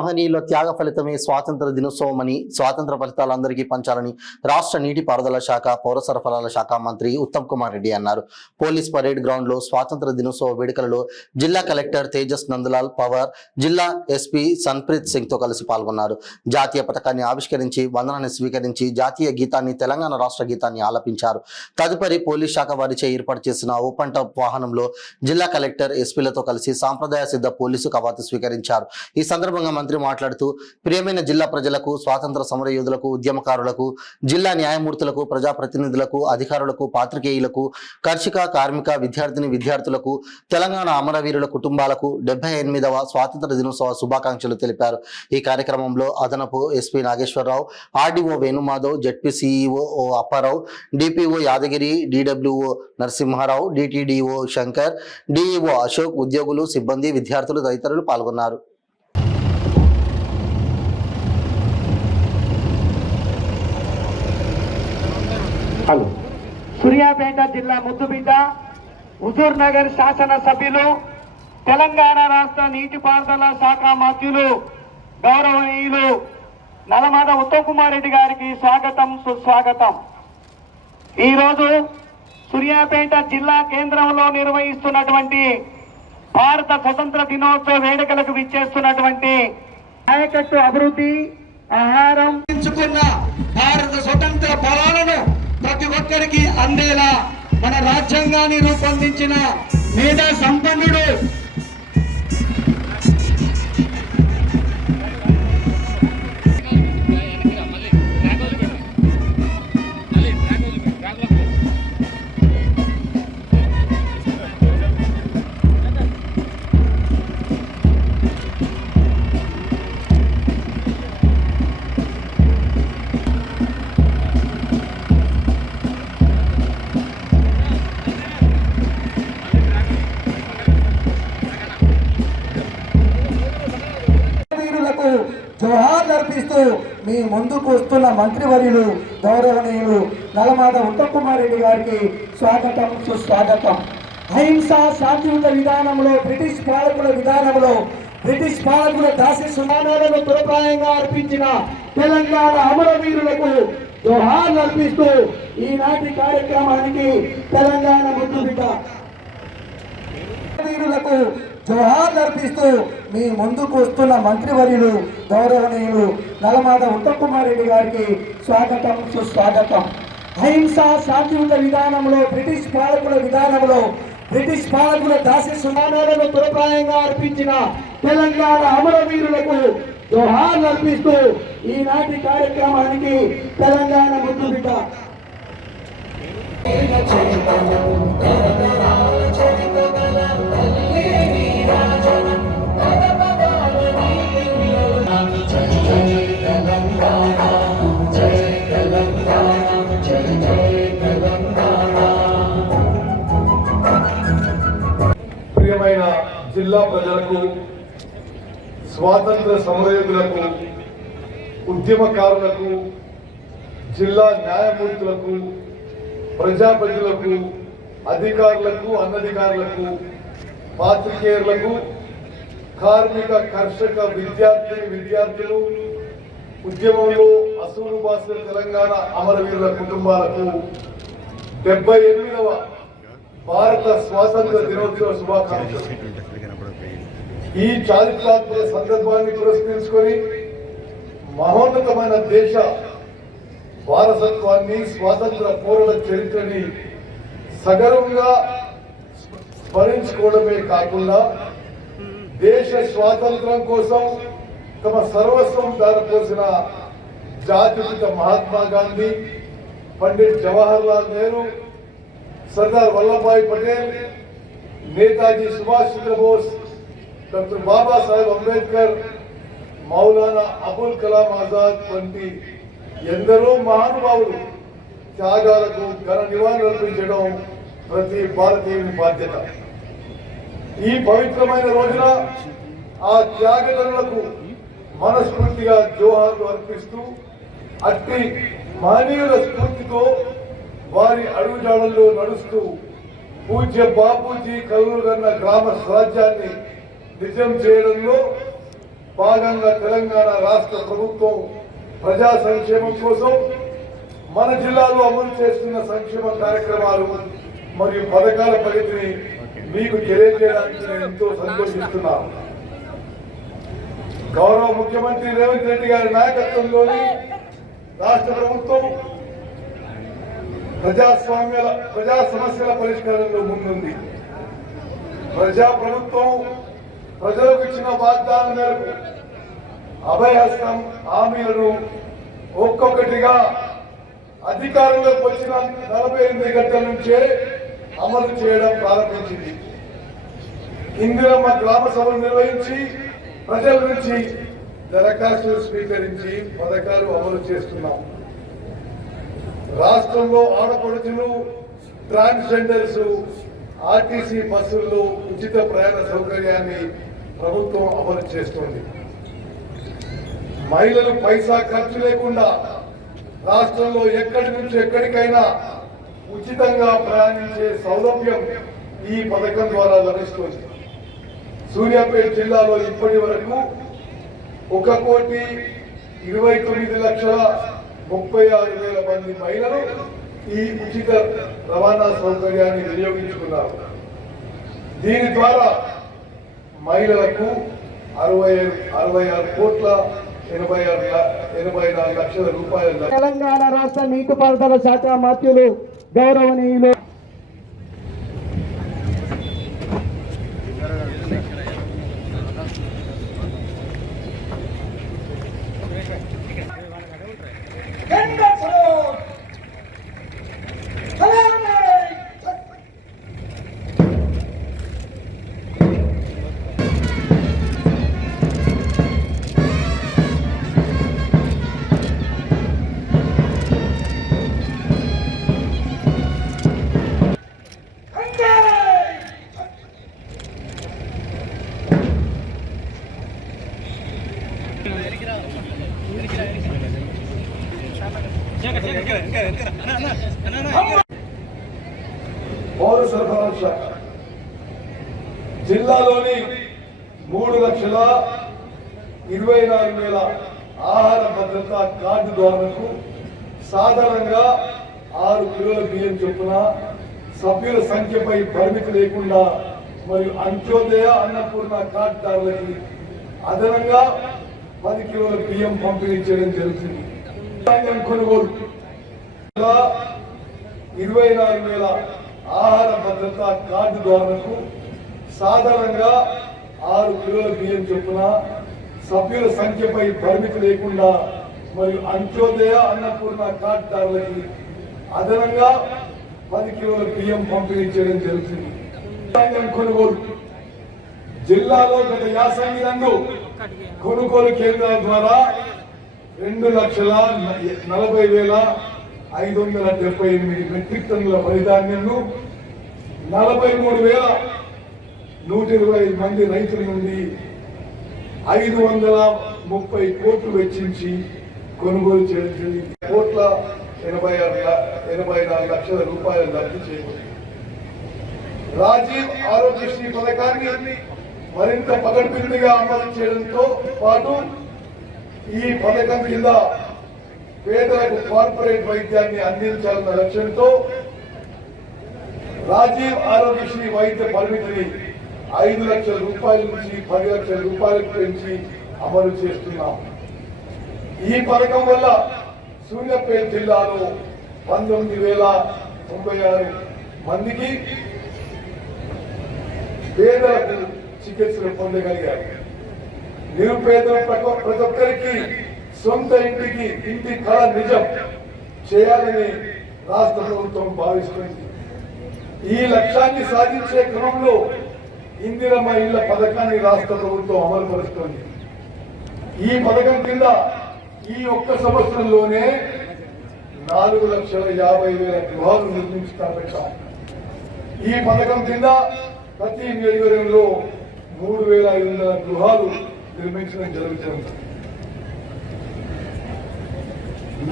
మహనీయుల త్యాగ ఫలితమే స్వాతంత్ర దినోత్సవమని, స్వాతంత్ర ఫలితాలందరికీ పంచాలని రాష్ట్ర నీటిపారుదల శాఖ, పౌర సరఫరాల శాఖ మంత్రి ఉత్తమ్ కుమార్ రెడ్డి అన్నారు. పోలీస్ పరేడ్ గ్రౌండ్ లో స్వాతంత్ర దినోత్సవ వేడుకలలో జిల్లా కలెక్టర్ తేజస్ నందలాల్ పవార్, జిల్లా ఎస్పీ సన్ప్రీత్ సింగ్ తో కలిసి పాల్గొన్నారు. జాతీయ పతాకాన్ని ఆవిష్కరించి వందనాన్ని స్వీకరించి జాతీయ గీతాన్ని, తెలంగాణ రాష్ట్ర గీతాన్ని ఆలపించారు. తదుపరి పోలీస్ శాఖ వారిచే ఏర్పాటు చేసిన ఓపెన్ టాప్ వాహనంలో జిల్లా కలెక్టర్, ఎస్పీలతో కలిసి సాంప్రదాయ సిద్ధ పోలీసు కవాతు స్వీకరించారు. ఈ సందర్భంగా మంత్రి మాట్లాడుతూ, ప్రియమైన జిల్లా ప్రజలకు, స్వాతంత్ర సమర యోధులకు, ఉద్యమకారులకు, జిల్లా న్యాయమూర్తులకు, ప్రజాప్రతినిధులకు, అధికారులకు, పాత్రికేయులకు, కర్షక, కార్మిక, విద్యార్థులకు, తెలంగాణ అమరవీరుల కుటుంబాలకు 78వ స్వాతంత్ర దినోత్సవ శుభాకాంక్షలు తెలిపారు. ఈ కార్యక్రమంలో అదనపు SP Nageswararao, RDO Venumadhav, ZP CEO Apparao, DPO Yadagiri, DWO Narasimharao, DTDO Shankar, DEO Ashok, ఉద్యోగులు, సిబ్బంది, విద్యార్థులు తదితరులు పాల్గొన్నారు. సూర్యాపేట జిల్లా ముద్దుబిడ్డ, హుజూర్ నగర్ శాసన సభ్యులు, తెలంగాణ రాష్ట్ర నీటిపారుదల శాఖ మంత్రులు గౌరవనీయులు నల్లమాద ఉత్తమ్ కుమార్ రెడ్డి గారికి స్వాగతం, సుస్వాగతం. ఈరోజు సూర్యాపేట జిల్లా కేంద్రంలో నిర్వహిస్తున్నటువంటి భారత స్వతంత్ర దినోత్సవ వేడుకలకు విచ్చేస్తున్నటువంటి నాయకత్వ, అభివృద్ధి, ఆహారం ఎంచుకున్న భారత స్వతంత్ర ఫలాలను ప్రతి ఒక్కరికి అందేలా మన రాజ్యాంగాన్ని రూపొందించిన మేధా సంపన్నుడు జోహార్లు అర్పిస్తూ మీ ముందుకు వస్తున్న మంత్రివర్యులు గౌరవనీయులు నల్లమాద ఉత్తమ్ కుమార్ రెడ్డి గారికి స్వాగతం, సుస్వాగతం. అహింస, శాంతియుత విధానంలో బ్రిటిష్ పాలకుల దాసి సుమానాలను తురప్రాయంగా అర్పించిన తెలంగాణ అమరవీరులకు జోహార్లు అర్పిస్తూ ఈనాటి కార్యక్రమానికి తెలంగాణ ముద్దుబిడ్డ వీరులకు జోహార్లు అర్పిస్తూ మీ ముందుకు వస్తున్న మంత్రివర్యులు గౌరవనీయులు నల్లమాద ఉత్తమ్ కుమార్ రెడ్డి గారికి స్వాగతం, సుస్వాగతం. అహింస, శాంతియుత విధానంలో బ్రిటిష్ పాలకుల దాసి సుమానాలను తురప్రాయంగా అర్పించిన తెలంగాణ అమరవీరులకు జోహార్లు అర్పిస్తూ ఈనాటి కార్యక్రమానికి తెలంగాణ ముద్దుబిడ్డ ప్రియమైన జిల్లా ప్రజలకు, స్వాతంత్ర సమరయోధులకు, ఉద్యమకారులకు, జిల్లా న్యాయమూర్తులకు, ప్రజాప్రతినిధులకు, అధికారులకు, అనధికారులకు, పాత్రికేయులకు, కార్మిక, కర్షక, విద్యార్థులు, ఉద్యమంలో అసూలు బాసిన తెలంగాణ అమరవీరుల కుటుంబాలకు 78వ భారత స్వాతంత్ర దినోత్సవ శుభాకాంక్షలు. ఈ చారిత్రాత్మక సందర్భాన్ని పురస్కరించుకొని మహోన్నతమైన దేశ వారసత్వాన్ని, స్వాతంత్ర పోరాట చరిత్రని సగర్వంగా స్మరించుకోవడమే కాకుండా దేశ స్వాతంత్రం కోసం తమ సర్వస్వం దారిపోసిన జాతిపిత మహాత్మా గాంధీ, పండిట్ జవహర్ లాల్ నెహ్రూ, సర్దార్ వల్లభాయ్ పటేల్, నేతాజీ సుభాష్ చంద్రబోస్, డాక్టర్ బాబాసాహెబ్ అంబేద్కర్, మౌలానా అబుల్ కలాం ఆజాద్ వంటి ఎందరో మహానుభావులు త్యాగాలకు ఘన నివాళులర్పించడం ప్రతి భారతీయుని బాధ్యత. ఈ పవిత్రమైన రోజున ఆ త్యాగదనులకు మనస్ఫూర్తిగా జోహార్లు అర్పిస్తూ, అట్టి మహనీయుల స్ఫూర్తితో వారి అడుగుజాడల్లో నడుస్తూ పూజ్య బాపూజీ కలలుగన్న గ్రామ స్వరాజ్యాన్ని నిజం చేయడంలో భాగంగా తెలంగాణ రాష్ట్ర ప్రభుత్వం ప్రజా సంక్షేమం కోసం మన జిల్లాలో అమలు చేస్తున్న సంక్షేమ కార్యక్రమాలు మరియు పథకాల ప్రగతిని మీకు తెలియజేయడానికి నేను ఎంతో సంతోషిస్తున్నాను. గౌరవ ముఖ్యమంత్రి రేవంత్ రెడ్డి గారి నాయకత్వంలోని రాష్ట్ర ప్రభుత్వం ప్రజా సమస్యల పరిష్కారంలో ముందుంది. ప్రజా ప్రభుత్వం ప్రజలకు ఇచ్చిన వాగ్దానం మేరకు అభయహస్తం హామీలను ఒక్కొక్కటిగా అధికారంలోకి వచ్చిన 48 గంటల నుంచే అమలు చేయడం ప్రారంభించింది. ఇందిరమ్మ గ్రామ సభలు నిర్వహించి ప్రజల నుంచి దరఖాస్తులు స్వీకరించి పథకాలు అమలు చేస్తున్నాం. రాష్ట్రంలో ఆడపడుచులు, ట్రాన్స్జెండర్స్ ఆర్టీసీ బస్సుల్లో ఉచిత ప్రయాణ సౌకర్యాన్ని ప్రభుత్వం అమలు చేస్తుంది. మహిళలు పైసా ఖర్చు లేకుండా రాష్ట్రంలో ఎక్కడి నుంచి ఎక్కడికైనా ఉచితంగా ప్రయాణించే సౌలభ్యం ఈ పథకం ద్వారా లభిస్తుంది. సూర్యాపేట జిల్లాలో ఇప్పటి వరకు 1,29,36,000 మంది మహిళలు ఈ ఉచిత రవాణా సౌకర్యాన్ని వినియోగించుకున్నారు. దీని ద్వారా మహిళలకు 66,84,00,000 రూపాయలు. తెలంగాణ రాష్ట్ర నీటిపారుదల శాఖ మంత్రులు గౌరవనీయులు పౌర సరఫరాల శాఖ జిల్లాలోని 3,24,000 ఆహార భద్రతా కార్డుదారులకు సాధారణంగా 6 కిలోల బియ్యం చొప్పున సభ్యుల సంఖ్యపై పరిమితి లేకుండా మరియు అంత్యోదయ అన్నపూర్ణ కార్డుదారులకి అదనంగా 10 కిలోల బియ్యం పంపిణీ చేయడం జరుగుతుంది. కొనుగోలు 24,000 ఆహార భద్రతా కార్డుదారులకు సాధారణంగా 6 కిలోల బియ్యం చొప్పున సభ్యుల సంఖ్యపై పరిమితి లేకుండా మరియు అంత్యోదయ అన్నపూర్ణ కార్డుదారులకి అదనంగా 10 కిలోల బియ్యం పంపిణీ చేయడం జరుగుతుంది. కొనుగోలు జిల్లాలో గత యాసంగి నందు కొనుగోలు కేంద్రాల ద్వారా 2,40,578 మెట్రిక్ టన్నుల వరిధాన్యాన్ని 43,125 మంది రైతుల నుండి 530 కోట్లు వెచ్చించి కొనుగోలు చేయడం జరిగింది. 1,84,00,000 రూపాయలు లబ్ధి చేయబడింది. రాజీవ్ ఆరోగ్యశ్రీ పథకాన్ని మరింత పకడ్బందీగా అమలు చేయడంతో పాటు ఈ పథకం కింద పేదలకు కార్పొరేట్ వైద్యాన్ని అందించాలన్న లక్ష్యంతో రాజీవ్ ఆరోగ్యశ్రీ వైద్య పరిమితిని 5 లక్షల రూపాయల నుంచి 10 లక్షల రూపాయలకు పెంచి అమలు చేస్తున్నాం. ఈ పథకం వల్ల సూర్యాపేట జిల్లాలో 19,096 మందికి పేదలకు చికిత్సలు పొందగలిగారు. నిరుపేదల ప్రతి ఒక్కరికి సొంత ఇంటి కళ నిజం చేయాలని రాష్ట్ర ప్రభుత్వం భావిస్తుంది. ఈ లక్ష్యాన్ని సాధించే క్రమంలో ఇందిరమ్మ ఇళ్ల పథకాన్ని రాష్ట్ర ప్రభుత్వం అమలు పరుస్తుంది. ఈ పథకం కింద ఈ ఒక్క సంవత్సరంలోనే 4,50,000 గృహాలు నిర్మించుతాం. ఈ పథకం కింద ప్రతి నియోజకవర్గంలో 3,500 గృహాలు నిర్మించడం జరుగుతుంది.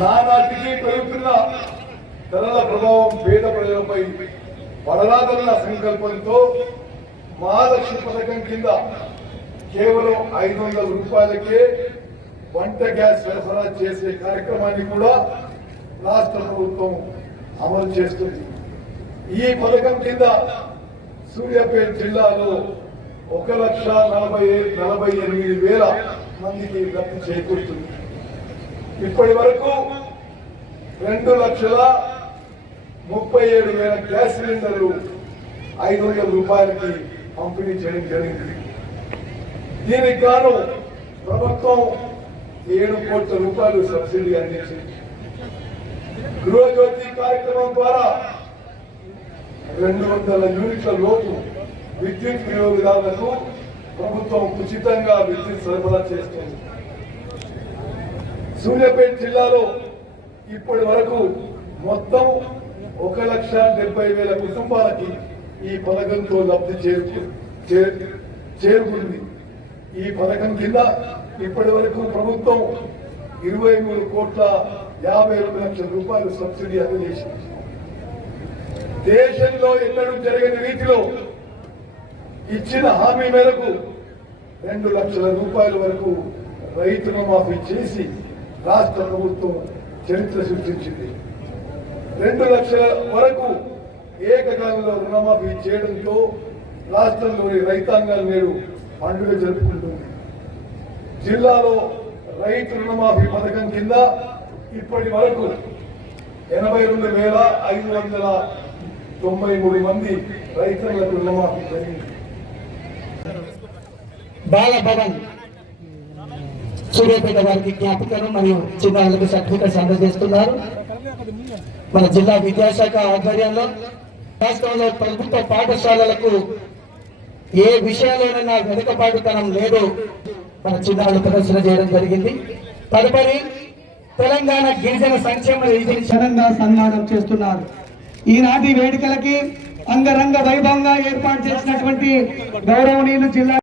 నానాటికి పెరుగుతున్న ధరల ప్రభావం పేద ప్రజలపై పడరాదన్న సంకల్పంతో మహాలక్ష్మి పథకం కింద కేవలం 500 రూపాయలకే వంట గ్యాస్ సరఫరా చేసే కార్యక్రమాన్ని కూడా రాష్ట్ర ప్రభుత్వం అమలు చేస్తుంది. ఈ పథకం కింద సూర్యాపేట జిల్లాలో 1,48,000 మందికి లబ్ధి చేకూరుతుంది. ఇప్పటి వరకు 2,37,000 గ్యాస్ సిలిండర్లు 500 రూపాయలకి పంపిణీ చేయడం జరిగింది. దీనికి గాను ప్రభుత్వం 7 కోట్ల రూపాయలు సబ్సిడీ అందించింది. గృహజ్యోతి కార్యక్రమం ద్వారా 200 యూనిట్ల లోపు విద్యుత్ వినియోగదారులకు ప్రభుత్వం ఉచితంగా విద్యుత్ సరఫరా చేస్తుంది. సూర్యాపేట జిల్లాలో ఇప్పటి వరకు మొత్తం 1,70,000 కుటుంబాలకి ఈ పథకంతో లబ్ధి చేరుకుంది. ఈ పథకం కింద ఇప్పటి వరకు ప్రభుత్వం 23,52,00,000 రూపాయలు సబ్సిడీ అందజేసింది. దేశంలో ఎన్నడూ జరగని రీతిలో ఇచ్చిన హామీ మేరకు 2 లక్షల రూపాయల వరకు రైతు రుణమాఫీ చేసి రాష్ట్ర ప్రభుత్వం చరిత్ర సృష్టించింది. 2 లక్షల వరకు ఏకకాలంలో రుణమాఫీ చేయడంతో రాష్ట్రంలోని రైతాంగాలు నేడు పండుగ జరుపుకుంటుంది. జిల్లాలో రైతు రుణమాఫీ పథకం కింద ఇప్పటి వరకు 82,593 మంది రైతులకు రుణమాఫీ జరిగింది. బాలభవన్ సూర్యాపేట వారికి జ్ఞాపికను మరియు చిన్నారులకు సర్టిఫికెట్స్ అందజేస్తున్నారు. మన జిల్లా విద్యాశాఖ ఆధ్వర్యంలో రాష్ట్రంలో ప్రభుత్వ పాఠశాలలకు ఏ విషయంలోనైనా వెనుకబాటుతనం లేదు, మన చిన్నారులు ప్రదర్శన చేయడం జరిగింది. తదుపరి తెలంగాణ గిరిజన సంక్షేమ ఘనంగా సన్మానం చేస్తున్నారు. ఈనాటి వేడుకలకి అంగరంగ వైభవంగా ఏర్పాటు చేసినటువంటి గౌరవనీయులు జిల్లా